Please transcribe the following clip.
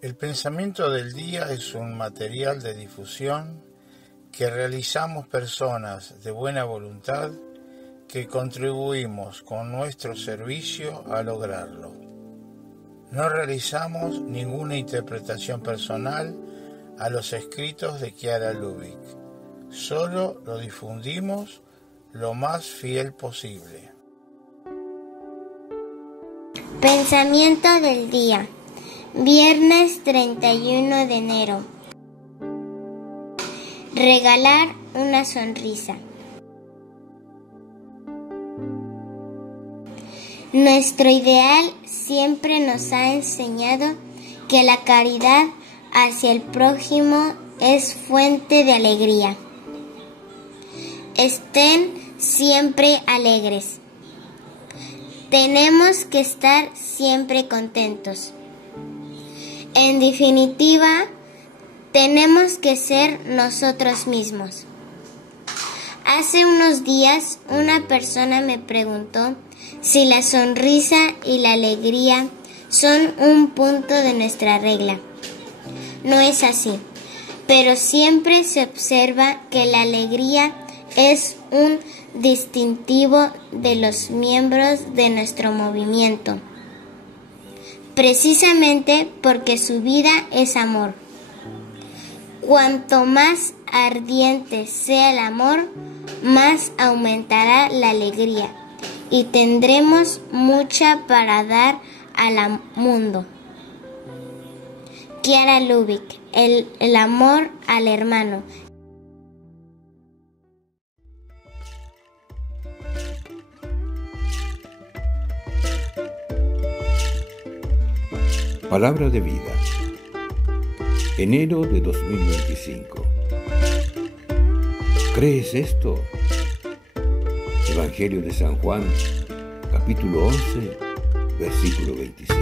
El pensamiento del día es un material de difusión que realizamos personas de buena voluntad que contribuimos con nuestro servicio a lograrlo. No realizamos ninguna interpretación personal a los escritos de Chiara Lubich, solo lo difundimos lo más fiel posible. Pensamiento del día, viernes 31 de enero. Regalar una sonrisa. Nuestro ideal siempre nos ha enseñado que la caridad hacia el prójimo es fuente de alegría. Estén siempre alegres. Tenemos que estar siempre contentos. En definitiva, tenemos que ser nosotros mismos. Hace unos días una persona me preguntó si la sonrisa y la alegría son un punto de nuestra regla. No es así, pero siempre se observa que la alegría es un distintivo de los miembros de nuestro movimiento, precisamente porque su vida es amor. Cuanto más ardiente sea el amor, más aumentará la alegría y tendremos mucha para dar al mundo. Chiara Lubich, el amor al hermano. Palabra de vida. Enero de 2025. ¿Crees esto? Evangelio de San Juan, capítulo 11, versículo 26.